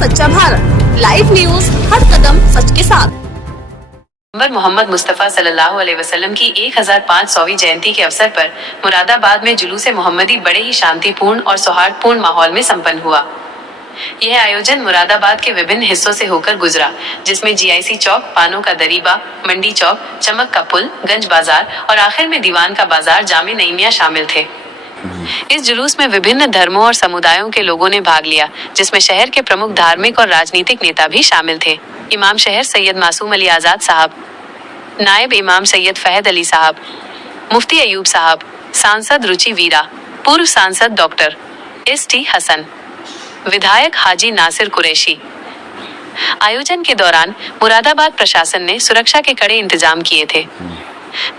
सच्चा Bharat. Live news, हर कदम सच के साथ। मोहम्मद मुस्तफ़ा सल्लल्लाहु अलैहि वसल्लम की 1500वीं जयंती के अवसर पर मुरादाबाद में जुलूस-ए मोहम्मदी बड़े ही शांतिपूर्ण और सौहार्दपूर्ण माहौल में संपन्न हुआ। यह आयोजन मुरादाबाद के विभिन्न हिस्सों से होकर गुजरा, जिसमें GIC चौक, पानों का दरीबा, मंडी चौक, चमक का पुल, गंज बाजार और आखिर में दीवान का बाजार जामे नईमिया शामिल थे। इस जुलूस में विभिन्न धर्मों और समुदायों के लोगों ने भाग लिया, जिसमें शहर के प्रमुख धार्मिक और राजनीतिक नेता भी शामिल थे। इमाम शहर सैयद मासूम अली आज़ाद साहब, नायब इमाम सैयद फहद अली साहब, मुफ्ती अयूब साहब, सांसद रुचि वीरा, पूर्व सांसद डॉक्टर ST हसन, विधायक हाजी नासिर कुरैशी। आयोजन के दौरान मुरादाबाद प्रशासन ने सुरक्षा के कड़े इंतजाम किए थे।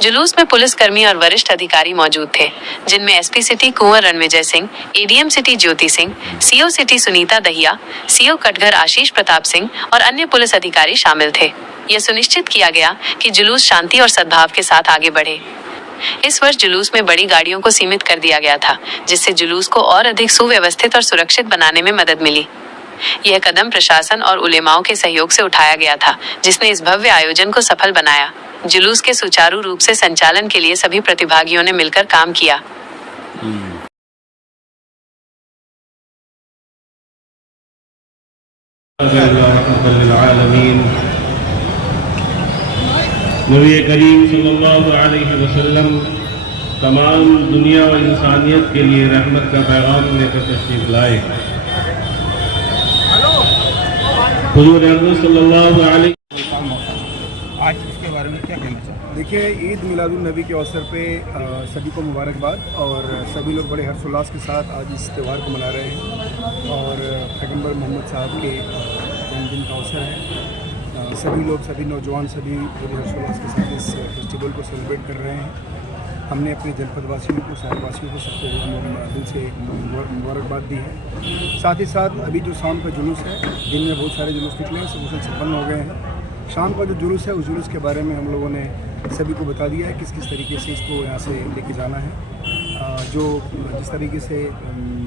जुलूस में पुलिसकर्मी और वरिष्ठ अधिकारी मौजूद थे, जिनमें SP city Kunwar Ranvijay Singh, ADM city Jyoti Singh, CO city Sunita Dahiya, CO Katghar Ashish Pratap Singh और अन्य पुलिस अधिकारी शामिल थे। यह सुनिश्चित किया गया कि जुलूस शांति और सद्भाव के साथ आगे बढ़े। इस वर्ष जुलूस में बड़ी गाड़ियों को सीमित कर दिया गया था, जिससे जुलूस को और अधिक सुव्यवस्थित और सुरक्षित बनाने में मदद मिली। यह कदम प्रशासन और उलेमाओं के सहयोग से उठाया गया था, जिसने इस भव्य आयोजन को सफल बनाया। जुलूस के सुचारू रूप से संचालन के लिए सभी प्रतिभागियों ने मिलकर काम किया। नबी करीम सल्लल्लाहु अलैहि वसल्लम तमाम दुनिया और इंसानियत के लिए रहमत का पैगाम लेकर तशरीफ लाए। हुजूर अकरम सल्लल्लाहु अलैहि आज इसके बारे में क्या कहना चाहते हैं? देखिए, ईद मिलादुन नबी के अवसर पे सभी को मुबारकबाद और सभी लोग बड़े हर्षोल्लास के साथ आज इस त्यौहार को मना रहे हैं और पैगंबर मोहम्मद साहब के जन्मदिन का अवसर है। सभी लोग, सभी नौजवान, सभी बड़े हर्षोल्लास के साथ इस फेस्टिवल को सेलिब्रेट कर रहे हैं। हमने अपने जनपद वासियों को, शहरवासियों को सबको दिल से मुबारकबाद दी है। साथ ही साथ अभी जो शाम का जुलूस है, दिन में बहुत सारे जुलूस निकले हैं, सब मुसल संपन्न हो गए हैं। शाम का जो जुलूस है, उस जुलूस के बारे में हम लोगों ने सभी को बता दिया है किस किस तरीके से इसको यहाँ से लेके जाना है। जो जिस तरीके से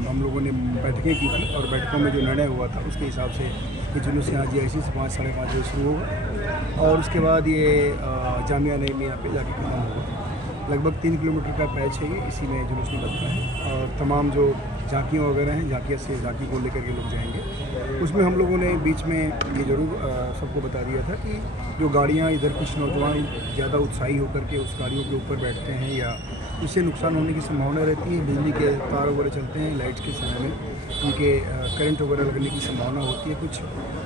हम लोगों ने बैठकें की थी और बैठकों में जो निर्णय हुआ था, उसके हिसाब से ये जुलूस यहाँ GIC से 5 साढ़े 5 बजे शुरू होगा और उसके बाद ये जामिया नईमिया पे जाके खत्म होगा। लगभग 3 किलोमीटर का पैच है ये, इसी में जुलूस निकलता है और तमाम जो झांकियाँ वगैरह हैं, झांकियाँ से झांकी को लेकर के लोग जाएंगे। उसमें हम लोगों ने बीच में ये ज़रूर सबको बता दिया था कि जो गाड़ियाँ, इधर कुछ नौजवान ज़्यादा उत्साही होकर के उस गाड़ियों के ऊपर बैठते हैं या उससे नुकसान होने की संभावना रहती है। बिजली के तार वगैरह चलते हैं, लाइट्स के समय में उनके करंट वगैरह लगने की संभावना होती है कुछ,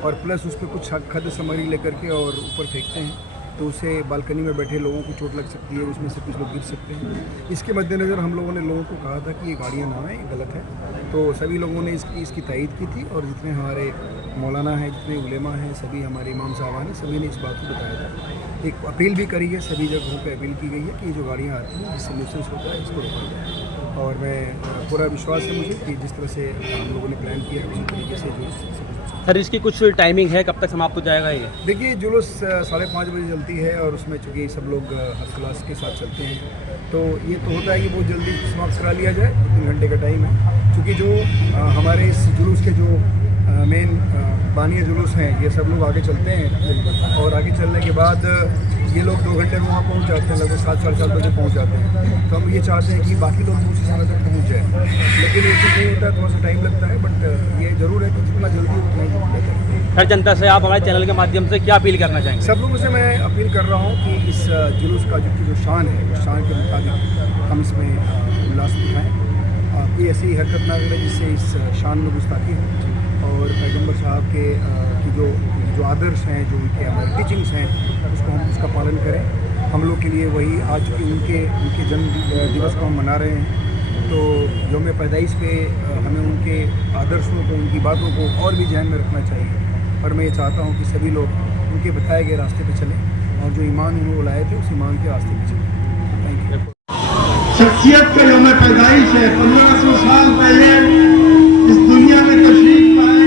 और प्लस उस पर कुछ खाद्य सामग्री लेकर के और ऊपर फेंकते हैं, तो उससे बालकनी में बैठे लोगों को चोट लग सकती है, उसमें से कुछ लोग गिर सकते हैं। इसके मद्देनज़र हम लोगों ने लोगों को कहा था कि ये गाड़ियाँ ना आएँ, गलत है। तो सभी लोगों ने इसकी तायीद की थी और जितने हमारे मौलाना हैं, जितने उलेमा हैं, सभी हमारे इमाम साहबान हैं, सभी ने इस बात को बताया था। एक अपील भी करी है, सभी जगहों पर अपील की गई है कि जो गाड़ियाँ आती हैं, जिससे न्यूसेंस होता है, इसको रोका जाए। और मैं पूरा विश्वास है मुझे कि जिस तरह से हम लोगों ने प्लान किया है, उसी तरीके से जुलूस। सर, इसकी कुछ टाइमिंग है, कब तक समाप्त हो जाएगा ये? देखिए, जुलूस 5:30 बजे चलती है और उसमें चूँकि सब लोग हर्षोल्लास के साथ चलते हैं, तो ये तो होता है कि बहुत जल्दी समाप्त करा लिया जाए। 3 घंटे का टाइम है, क्योंकि जो हमारे इस जुलूस के जो मेन बानिया जुलूस हैं, ये सब लोग आगे चलते हैं और आगे चलने के बाद ये लोग 2 घंटे में वहाँ पहुँच जाते हैं, लगभग 7 साढ़े 7 बजे पहुँच जाते हैं। तो हम ये चाहते हैं कि बाकी लोग उसी समय तक पहुँच जाए, लेकिन ये चीज़ नहीं होता है, थोड़ा सा टाइम लगता है, बट ये ज़रूर है कि जितना जल्दी उतना ही बेहतर है। हर जनता से आप हमारे चैनल के माध्यम से क्या अपील करना चाहेंगे? सब लोगों से मैं अपील कर रहा हूँ कि इस जुलूस का जो शान है, उस शान के मुताबिक हम इसमें उल्लास दिखाएँ, कोई ऐसी हरकत ना करें जिससे इस शान में गुस्ताखी हो, और पैगंबर साहब के की जो आदर्श हैं, जो उनके हमारे टीचिंग्स हैं, उसका पालन करें। हम लोग के लिए वही आज के उनके जन्म दिवस को हम मना रहे हैं, तो यौम पैदाइश पे हमें उनके आदर्शों को, उनकी बातों को और भी ध्यान में रखना चाहिए। और मैं ये चाहता हूँ कि सभी लोग उनके बताए गए रास्ते पे चलें और जो ईमान उन्होंने लाए थे उस ईमान के रास्ते पे चलें। Thank you. शख्सियत का यौम पैदाइश है। 1500 साल पहले इस दुनिया में तशरीफ लाए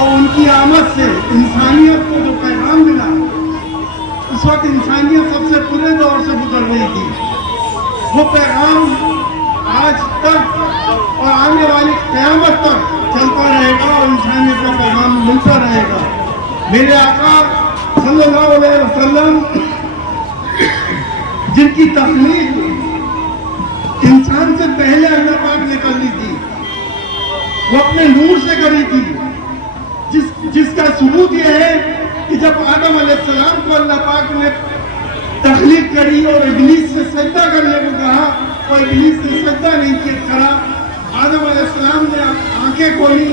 और उनकी आमद से इंसानियत को जो पैगाम मिला, उस वक्त इंसानियत सबसे बुरे दौर से गुजर रही थी। वो पैगाम आज तक और आने वाली क़यामत तक चलता रहेगा और इंसानियत का पैगाम मिलता रहेगा। मेरे आका सल्लल्लाहु अलैहि वसल्लम जिनकी तख्लीक इंसान से पहले अल्लाह पाक ने कर ली थी, वो अपने नूर से करी थी, जिसका सबूत यह है कि जब आदम अलैहिस्सलाम को अल्लाह पाक ने तख्लीक करी और इब्लीस से सजदा करने को कहा, और इब्लीस ने सजदा नहीं करा, आदम अलैहिस्सलाम ने आंखें खोली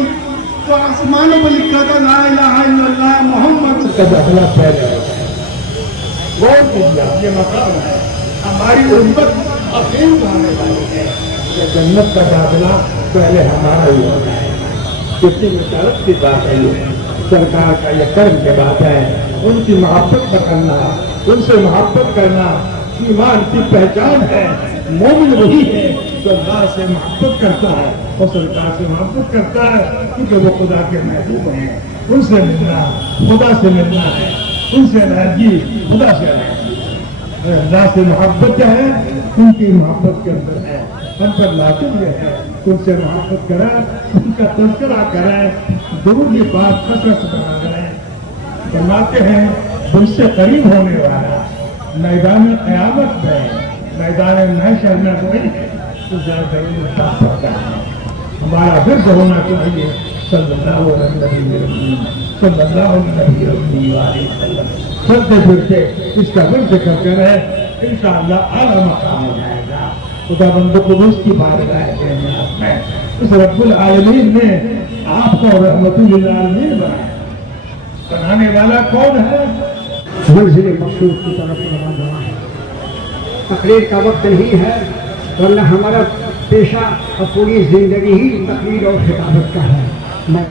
तो आसमानों पर लिखा था ला इलाहा इल्लल्लाह मोहम्मद का दाखिला पहले होता है। बहुत बढ़िया ये मकाम है, हमारी उम्मत अफीम खाने वाली है, जन्नत का दाखिला पहले हमारा ही होता है। कितनी मुशर्रफ की बात है ये, सरकार का ये कर्म की बात है। उनकी मोहब्बत करना, उनसे मोहब्बत करना ईमान की पहचान है। मोमिन वही है जो अल्लाह से मोहब्बत करता है और सरकार से मोहब्बत करता है, क्योंकि वो खुदा के महबूब हैं। उनसे मिलना खुदा से मिलना है, उनसे अलहदगी खुदा से अलहदगी। अल्लाह से मोहब्बत है, उनकी मोहब्बत के अंदर है। हम पर लाजिम यह है उनसे मोहब्बत करें, उनका तज़किरा करें, दुरूद की बात कसरत बना करें। फरमाते हैं उनसे करीब होने वाला मैदान क़यामत में, मैदान महशर में वही है तो ज़्यादा मुताब होता है। हमारा विर्द होना चाहिए सल्लल्लाहु अलैहि वसल्लम। चलते फिरते इसका विर्द करते रहे, इंशाअल्लाह आला मकाम हो जाएगा। खुदा बंदो को उसकी बारगाह में इस रब्बुल आलमीन ने आपको रहमतुल लिल आलमीन बनाने वाला कौन है? मंजिल मकसूद की तरफ रवाना है। तकरीर का वक्त नहीं है, वरना हमारा पेशा और पूरी जिंदगी ही तकरीर और खिताबत का है। मैं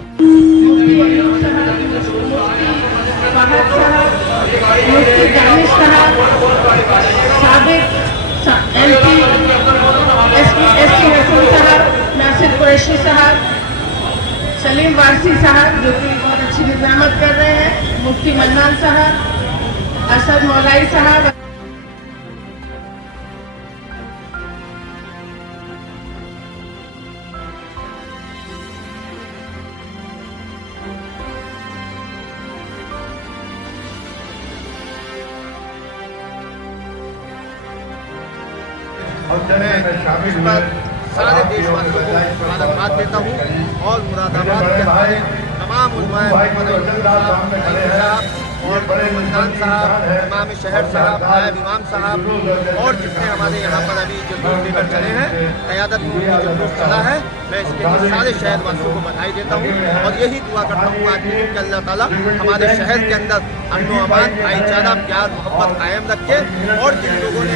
नासिर कुरैशी साहब, सलीम वारसी साहब जो कि बहुत अच्छी निजामत कर रहे हैं, मुफ्ती मन्नान साहब, असद मौलाई साहब, मैं सारे देशवासियों को मुबारकबाद देता हूँ और मुरादाबाद के हमारे तमाम उलमाए और मन्नान साहब, इमाम शहर साहब, नायब इमाम साहब और जितने हमारे यहाँ पर अभी जुलूस लेकर चले हैं, क़यादत में जुलूस चला है, मैं इसके लिए सारे शहरवासियों को बधाई देता हूँ और यही दुआ करता हूँ आज कि अल्लाह ताला हमारे शहर के अंदर अमन अमान, भाईचारा, प्यार, मोहब्बत कायम रखे। और जिन लोगों ने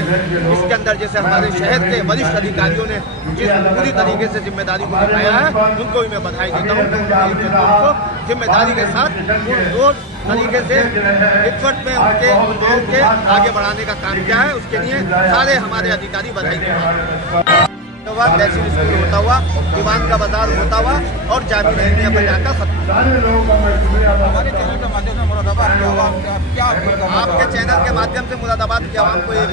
इसके अंदर जैसे हमारे शहर के वरिष्ठ अधिकारियों ने जिस पूरी तरीके से जिम्मेदारी को निभाया है, उनको भी मैं बधाई देता हूँ। उनको जिम्मेदारी के साथ दो तरीके से हिकमत में उनके मुद्दों के आगे बढ़ाने का काम किया है, उसके लिए सारे हमारे अधिकारी बधाई देते तहसील स्कूल होता हुआ, दीवान का बाजार होता हुआ और जामी रहीमिया पर जाकर हमारे चैनल के माध्यम से मुरादाबाद की आवाम क्या आपके चैनल के माध्यम से मुरादाबाद की आवाम को एक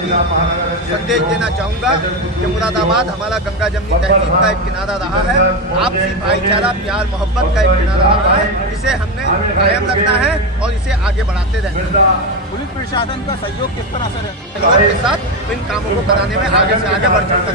संदेश देना चाहूँगा कि मुरादाबाद हमारा गंगा जमनी तहजीब का एक किनारा रहा है, आपसी भाईचारा, प्यार, मोहब्बत का एक किनारा रहा है। इसे हमने कायम रखना है और इसे आगे बढ़ाते रहना। पुलिस प्रशासन का सहयोग किस तरह से सहयोग के साथ इन कामों को कराने में आगे से आगे बढ़ चढ़कर